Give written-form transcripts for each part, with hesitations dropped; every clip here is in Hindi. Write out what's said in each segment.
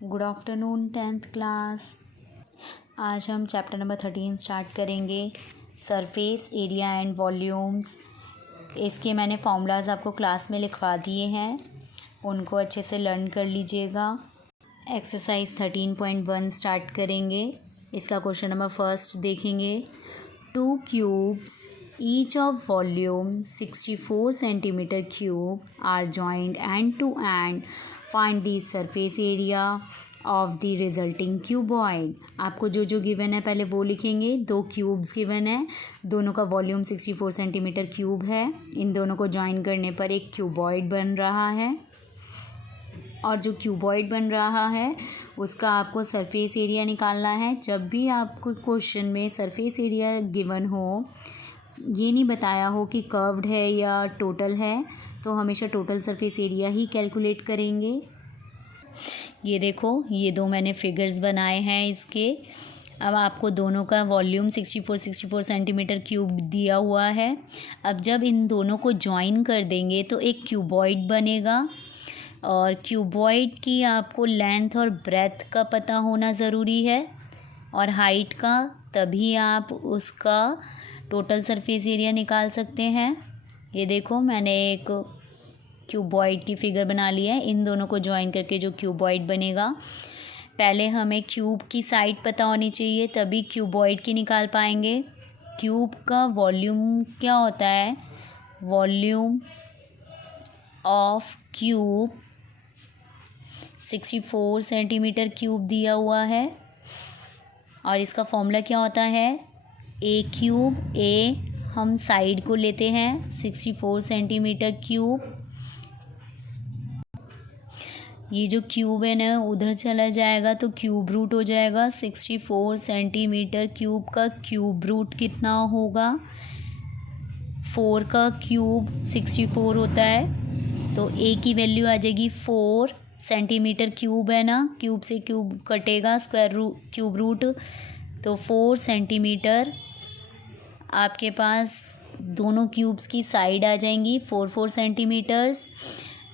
Good afternoon 10th class. आज हम चैप्टर नंबर 13 स्टार्ट करेंगे, सरफेस एरिया एंड वॉल्यूम्स। इसके मैंने फॉर्मूलाज आपको क्लास में लिखवा दिए हैं, उनको अच्छे से लर्न कर लीजिएगा। एक्सरसाइज 13.1 स्टार्ट करेंगे। इसका क्वेश्चन नंबर फर्स्ट देखेंगे। 2 cubes each of volume 64 centimeter cube are joined end to end. Find the surface area of the resulting cuboid. आपको जो जो गिवन है पहले वो लिखेंगे। 2 क्यूब्स गिवन है, दोनों का वॉल्यूम 64 सेंटीमीटर क्यूब है। इन दोनों को ज्वाइन करने पर एक क्यूबॉइड बन रहा है, और जो क्यूबॉइड बन रहा है उसका आपको सरफेस एरिया निकालना है। जब भी आपको क्वेश्चन में सरफेस एरिया गिवन हो, ये नहीं बताया हो कि कर्व्ड है या टोटल है, तो हमेशा टोटल सरफेस एरिया ही कैलकुलेट करेंगे। ये देखो, ये दो मैंने फिगर्स बनाए हैं इसके। अब आपको दोनों का वॉल्यूम 64 सेंटीमीटर क्यूब दिया हुआ है। अब जब इन दोनों को ज्वाइन कर देंगे तो एक क्यूबॉइड बनेगा, और क्यूबॉइड की आपको लेंथ और ब्रेथ का पता होना ज़रूरी है, और हाइट का, तभी आप उसका टोटल सरफेस एरिया निकाल सकते हैं। ये देखो, मैंने एक क्यूबॉइड की फिगर बना ली है। इन दोनों को ज्वाइन करके जो क्यूबॉइड बनेगा, पहले हमें क्यूब की साइड पता होनी चाहिए, तभी क्यूबॉइड की निकाल पाएंगे। क्यूब का वॉल्यूम क्या होता है? Volume of cube 64 centimetre cube दिया हुआ है, और इसका फॉर्मूला क्या होता है? ए क्यूब, ए हम साइड को लेते हैं 64 सेंटीमीटर क्यूब। ये जो क्यूब है ना उधर चला जाएगा तो क्यूब रूट हो जाएगा। 64 सेंटीमीटर क्यूब का क्यूब रूट कितना होगा? 4 का क्यूब 64 होता है, तो ए की वैल्यू आ जाएगी 4 सेंटीमीटर क्यूब है ना, क्यूब से क्यूब कटेगा, स्क्वायर रूट क्यूब रूट, तो 4 सेंटीमीटर। आपके पास दोनों क्यूब्स की साइड आ जाएंगी 4 सेंटीमीटर्स।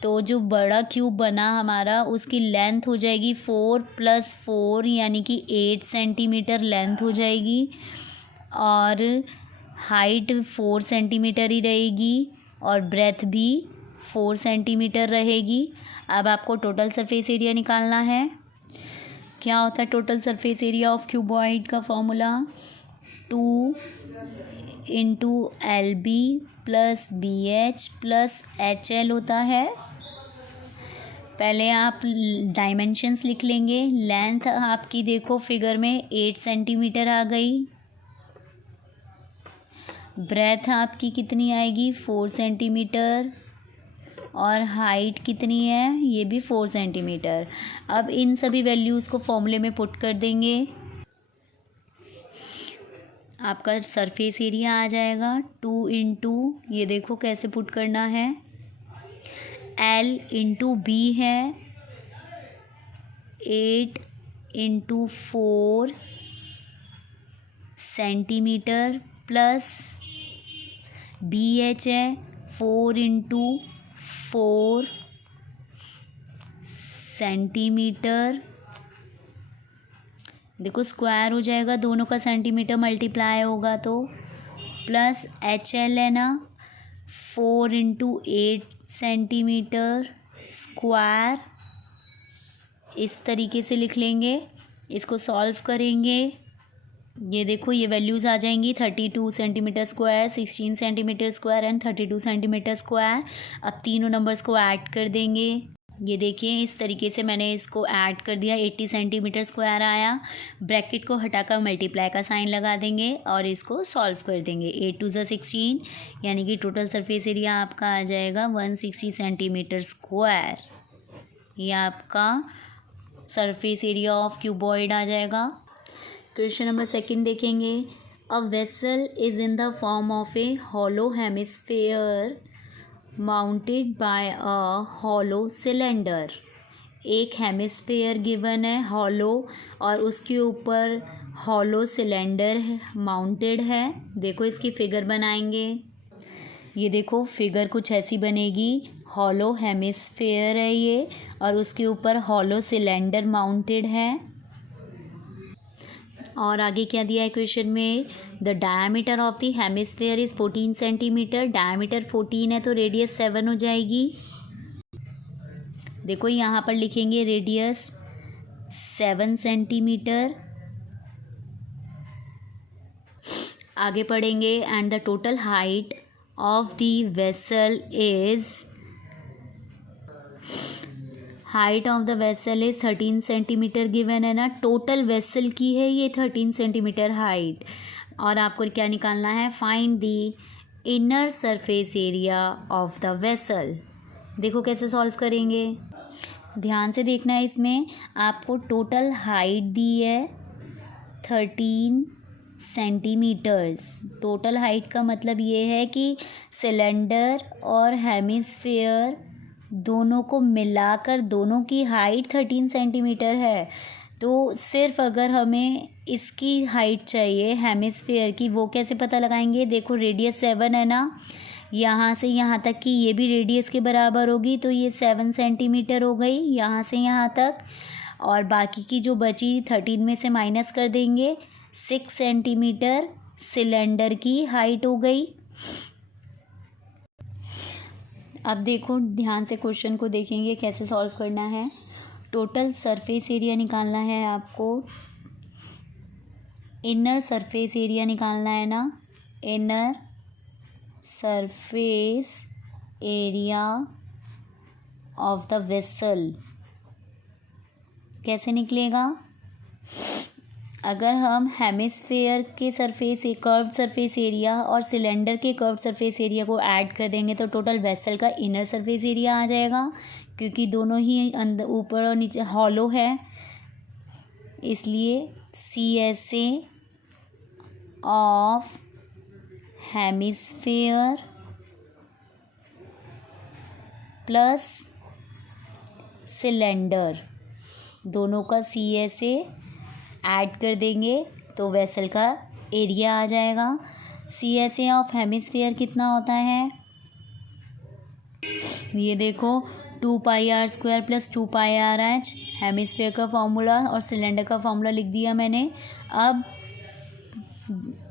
तो जो बड़ा क्यूब बना हमारा, उसकी लेंथ हो जाएगी 4 + 4 यानी कि 8 सेंटीमीटर लेंथ हो जाएगी, और हाइट 4 सेंटीमीटर ही रहेगी, और ब्रेथ भी 4 सेंटीमीटर रहेगी। अब आपको टोटल सरफेस एरिया निकालना है। क्या होता है total surface area of cuboid का फॉर्मूला? 2 × LB + BH + HL होता है। पहले आप डायमेंशंस लिख लेंगे। लेंथ आपकी देखो फिगर में 8 सेंटीमीटर आ गई। ब्रेथ आपकी कितनी आएगी? 4 सेंटीमीटर, और हाइट कितनी है? ये भी 4 सेंटीमीटर। अब इन सभी वैल्यूज़ को फॉर्मूले में पुट कर देंगे, आपका सरफेस एरिया आ जाएगा 2 × ये देखो कैसे पुट करना है, L × B है 8 × 4 सेंटीमीटर, प्लस BH है 4 × 4 सेंटीमीटर। देखो स्क्वायर हो जाएगा, दोनों का सेंटीमीटर मल्टीप्लाई होगा तो, प्लस HL है ना 4 × 8 सेंटीमीटर स्क्वायर। इस तरीके से लिख लेंगे। इसको सॉल्व करेंगे। ये देखो, ये वैल्यूज़ आ जाएंगी 32 centimetre square, 16 centimetre square and 32 centimetre square. अब तीनों नंबर्स को ऐड कर देंगे। ये देखिए, इस तरीके से मैंने इसको ऐड कर दिया, 80 सेंटीमीटर स्क्वायर आया। ब्रैकेट को हटाकर मल्टीप्लाई का साइन लगा देंगे और इसको सॉल्व कर देंगे। 8 × 16 यानी कि टोटल सरफेस एरिया आपका आ जाएगा 160 सेंटीमीटर स्क्वायर। ये आपका सरफेस एरिया ऑफ क्यूबॉइड आ जाएगा। क्वेश्चन नंबर सेकंड देखेंगे। A vessel is in the form of a hollow hemisphere mounted by a hollow cylinder. एक हेमिस्फेयर गिवन है हॉलो, और उसके ऊपर हॉलो सिलेंडर माउंटेड है। देखो इसकी फिगर बनाएंगे। ये देखो फिगर कुछ ऐसी बनेगी। हॉलो हेमिस्फेयर है ये, और उसके ऊपर हॉलो सिलेंडर माउंटेड है। और आगे क्या दिया है क्वेश्चन में, the diameter of the hemisphere is 14 centimetre. Diameter 14 है तो रेडियस 7 हो जाएगी। देखो यहाँ पर लिखेंगे रेडियस 7 सेंटीमीटर। आगे पढ़ेंगे, and the total height of the vessel is, height of the vessel is 13 centimetre given है ना। टोटल वेसल की है ये 13 सेंटीमीटर हाइट। और आपको क्या निकालना है, find the inner surface area of the vessel. देखो कैसे सॉल्व करेंगे, ध्यान से देखना है। इसमें आपको टोटल हाइट दी है 13 सेंटीमीटर्स। टोटल हाइट का मतलब ये है कि सिलेंडर और हेमिस्फेयर दोनों को मिलाकर दोनों की हाइट 13 सेंटीमीटर है। तो सिर्फ अगर हमें इसकी हाइट चाहिए हेमिस्फेयर की, वो कैसे पता लगाएंगे। देखो रेडियस 7 है ना, यहाँ से यहाँ तक की ये भी रेडियस के बराबर होगी, तो ये 7 सेंटीमीटर हो गई यहाँ से यहाँ तक। और बाकी की जो बची 13 में से माइनस कर देंगे, 6 सेंटीमीटर सिलेंडर की हाइट हो गई। अब देखो ध्यान से क्वेश्चन को देखेंगे कैसे सॉल्व करना है। टोटल सरफेस एरिया निकालना है आपको, इनर सरफेस एरिया निकालना है ना। Inner surface area of the vessel कैसे निकलेगा, अगर हम हेमिस्फेयर के सरफेस कर्व्ड सरफेस एरिया और सिलेंडर के कर्व्ड सरफेस एरिया को ऐड कर देंगे तो टोटल वेसल का इनर सरफेस एरिया आ जाएगा, क्योंकि दोनों ही अंदर ऊपर और नीचे हॉलो है, इसलिए CSA of hemisphere plus cylinder, दोनों का CSA ऐड कर देंगे तो वेसल का एरिया आ जाएगा। CSA ऑफ हेमिस्फेयर कितना होता है, ये देखो 2πr² + 2πrh हेमिस्फेयर का फॉर्मूला और सिलेंडर का फॉर्मूला लिख दिया मैंने। अब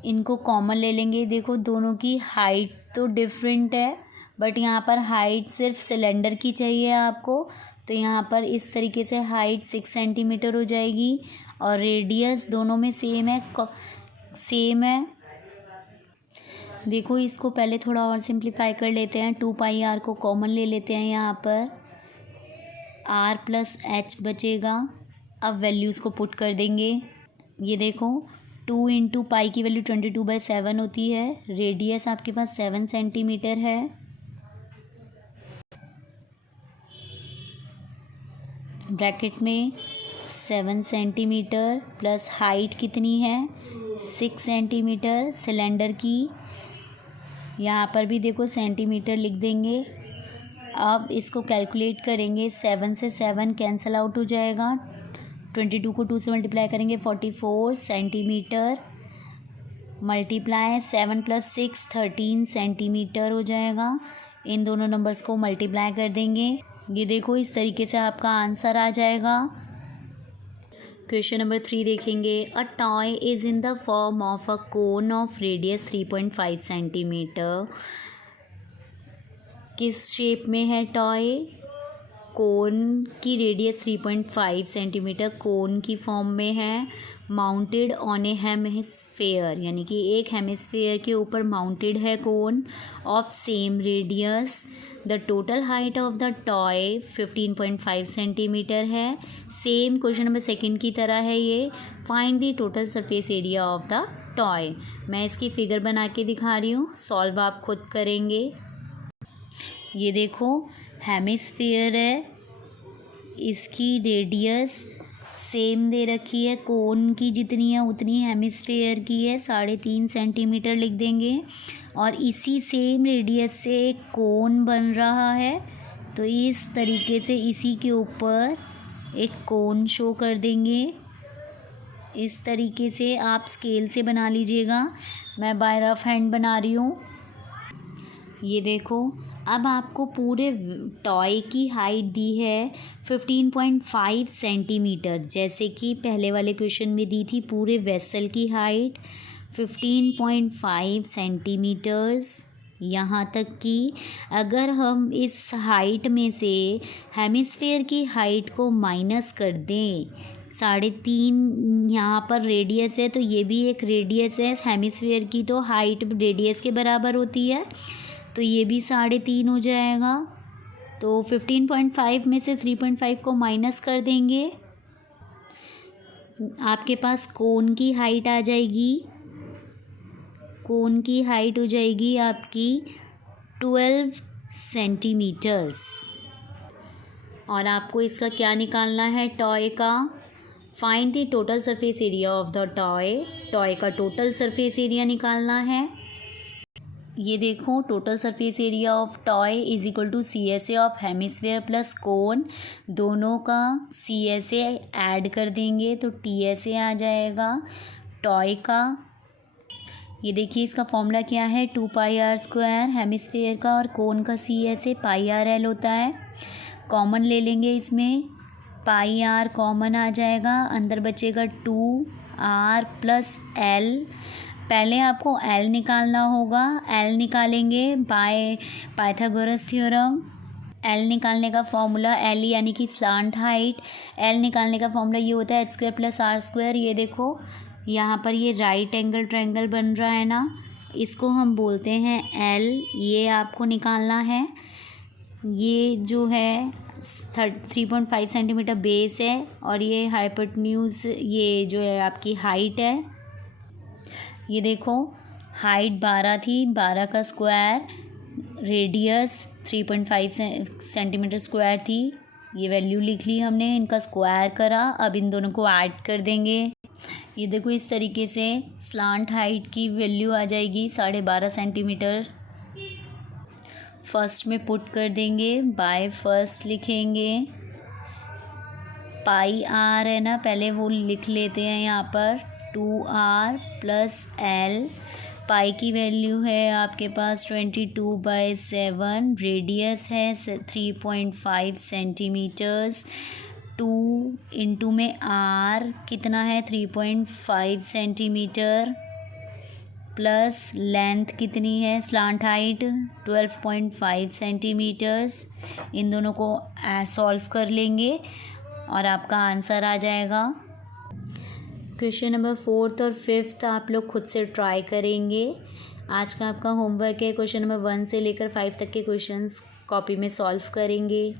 इनको कॉमन ले लेंगे। देखो दोनों की हाइट तो डिफरेंट है, बट यहाँ पर हाइट सिर्फ सिलेंडर की चाहिए आपको, तो यहाँ पर इस तरीके से हाइट 6 सेंटीमीटर हो जाएगी। और रेडियस दोनों में सेम है। देखो इसको पहले थोड़ा और सिंप्लीफाई कर लेते हैं। 2πr को कॉमन ले लेते हैं, यहाँ पर r + h बचेगा। अब वैल्यूज़ को पुट कर देंगे। ये देखो 2 × पाई की वैल्यू 22/7 होती है। रेडियस आपके पास 7 सेंटीमीटर है। ब्रैकेट में 7 सेंटीमीटर प्लस हाइट कितनी है 6 सेंटीमीटर सिलेंडर की, यहाँ पर भी देखो सेंटीमीटर लिख देंगे। अब इसको कैलकुलेट करेंगे, 7 से 7 कैंसिल आउट हो जाएगा, 22 को 2 से मल्टीप्लाई करेंगे 44 सेंटीमीटर, मल्टीप्लाई 7 + 6 13 सेंटीमीटर हो जाएगा। इन दोनों नंबर्स को मल्टीप्लाई कर देंगे, ये देखो इस तरीके से आपका आंसर आ जाएगा। क्वेश्चन नंबर 3 देखेंगे। A toy is in the form of a cone of radius 3.5 centimetre. किस शेप में है टॉय, कोन की रेडियस 3.5 सेंटीमीटर कोन की फॉर्म में है। माउंटेड ऑन ए हेमिस्फेयर, यानी कि एक हेमिस्फेयर के ऊपर माउंटेड है cone of same radius. The total height of the toy 15.5 centimetre है। सेम क्वेश्चन नंबर 2 की तरह है ये। Find the total surface area of the toy. मैं इसकी फिगर बना के दिखा रही हूँ, सॉल्व आप खुद करेंगे। ये देखो हेमिस्फेयर है, इसकी रेडियस सेम दे रखी है, कोन की जितनी है उतनी हेमिस्फेयर की है, 3.5 सेंटीमीटर लिख देंगे। और इसी सेम रेडियस से एक कोन बन रहा है, तो इस तरीके से इसी के ऊपर एक कोन शो कर देंगे। इस तरीके से आप स्केल से बना लीजिएगा, मैं बाय रफ हैंड बना रही हूँ। ये देखो अब आपको पूरे टॉय की हाइट दी है 15.5 सेंटीमीटर, जैसे कि पहले वाले क्वेश्चन में दी थी पूरे वेसल की हाइट 15.5 सेंटीमीटर्स। यहाँ तक कि अगर हम इस हाइट में से हेमिस्फेयर की हाइट को माइनस कर दें, 3.5 यहाँ पर रेडियस है तो ये भी एक रेडियस है हेमिस्फेयर की, तो हाइट रेडियस के बराबर होती है, तो ये भी 3.5 हो जाएगा। तो 15.5 में से 3.5 को माइनस कर देंगे, आपके पास कोन की हाइट आ जाएगी। कोन की हाइट हो जाएगी आपकी 12 सेंटीमीटर्स। और आपको इसका क्या निकालना है, टॉय का। Find the total surface area of the toy. Toy का टोटल सरफेस एरिया निकालना है। ये देखो, total surface area of toy is equal to CSA of hemisphere plus cone, दोनों का CSA ऐड कर देंगे तो TSA आ जाएगा टॉय का। ये देखिए, इसका फॉर्मूला क्या है, 2πr² हेमिस्फेयर का और कोन का CSA πrl होता है। कॉमन ले लेंगे, इसमें πr कॉमन आ जाएगा, अंदर बचेगा 2r प्लस l। पहले आपको l निकालना होगा, l निकालेंगे बाय पाइथागोरस थ्योरम। l निकालने का फॉर्मूला, l यानी कि स्लांट हाइट, l निकालने का फॉर्मूला ये होता है h² प्लस r²। ये देखो, यहाँ पर ये राइट एंगल ट्रायंगल बन रहा है ना, इसको हम बोलते हैं L। ये आपको निकालना है। ये जो है 3.5 सेंटीमीटर बेस है और ये हाइपोटेन्यूज, ये जो है आपकी हाइट है। ये देखो, हाइट 12 थी, 12 का स्क्वायर, रेडियस 3.5 सेंटीमीटर स्क्वायर थी। ये वैल्यू लिख ली हमने, इनका स्क्वायर करा। अब इन दोनों को ऐड कर देंगे। ये देखो, इस तरीके से स्लांट हाइट की वैल्यू आ जाएगी 12.5 सेंटीमीटर। फर्स्ट में पुट कर देंगे, बाय फर्स्ट लिखेंगे, πr है ना, पहले वो लिख लेते हैं यहाँ पर 2r प्लस l। पाई की वैल्यू है आपके पास 22/7, रेडियस है 3.5 सेंटीमीटर्स। 2 इंटू में r कितना है 3.5 सेंटीमीटर, प्लस लेंथ कितनी है, स्लांट हाइट 12.5 सेंटीमीटर्स। इन दोनों को सॉल्व कर लेंगे और आपका आंसर आ जाएगा। क्वेश्चन नंबर 4 और 5 आप लोग खुद से ट्राई करेंगे। आज का आपका होमवर्क है, क्वेश्चन नंबर 1 से लेकर 5 तक के क्वेश्चंस कॉपी में सॉल्व करेंगे।